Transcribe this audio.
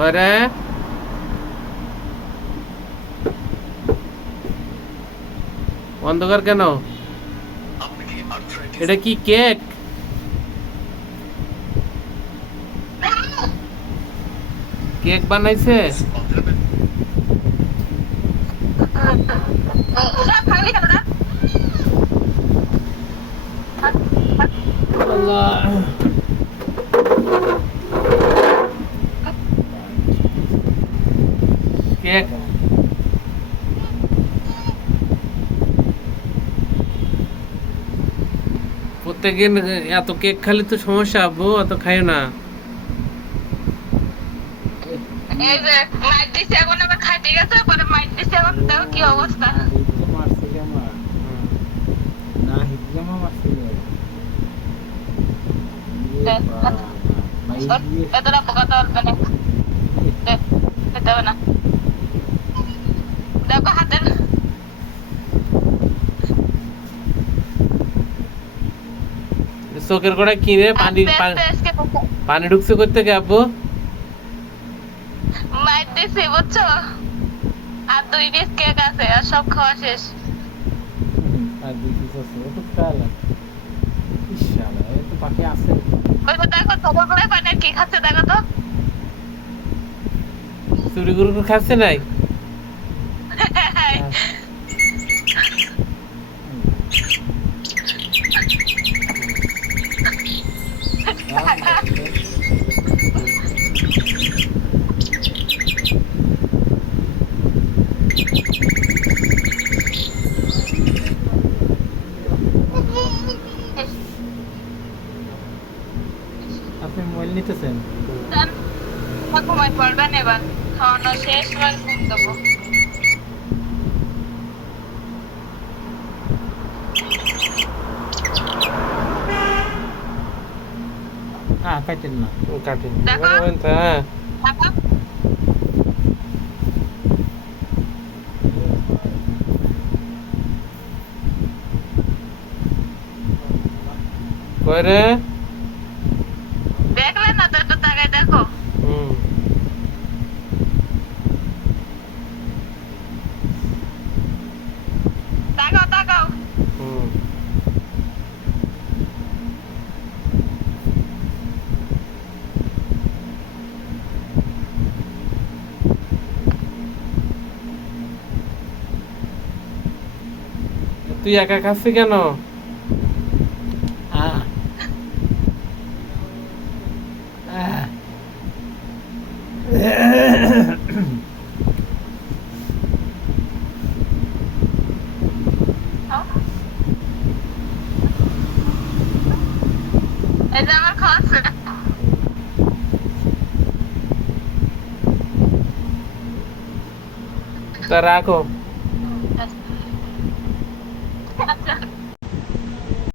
করে অন্ধকার কেন? এটা কি কেক? কেক বানাইছে? আল্লাহ, কেক প্রত্যেকদিন এত কেক খালি তো সমস্যা, আব্বু এত খাইও না। এই যে মাইর দিছে এখন আবার খাই, ঠিক আছে, পরে মাইর দিছে এখন দেখো কি অবস্থা। এতটা বোকাতে পারবে না, খেতে হবে না। দেখো হাতের চোখের গোড়ায় কিনে পানি আস্তে আস্তে আজকে পানি ঢুকছে করতে গে আব্বু? মাইর দিছি বুঝছো, আর 2 পিস কেক আছে আর সব খাওয়া শেষ। ওই যে দেখো চোখের করে পানি আর কি খাচ্ছে দেখো তো। চুরি গুরু খাচ্ছে নাই? আপনি মোবাইল নিতেছেন? ঘুমাই পড়বেন এবার, খাওয়ানো শেষ, এবার ঘুম দেবো। কাটেন না। কাটিন দেখো হ্যাঁ। দেখো করে দেখলে না তো, একটু তাকায় দেখো। হুম তাকাও তাকাও। হুম তুই একা খাচ্ছি কেন? আহ, আহ। এই যে আমার খাওয়াচ্ছে। তা রাখো। আচ্ছা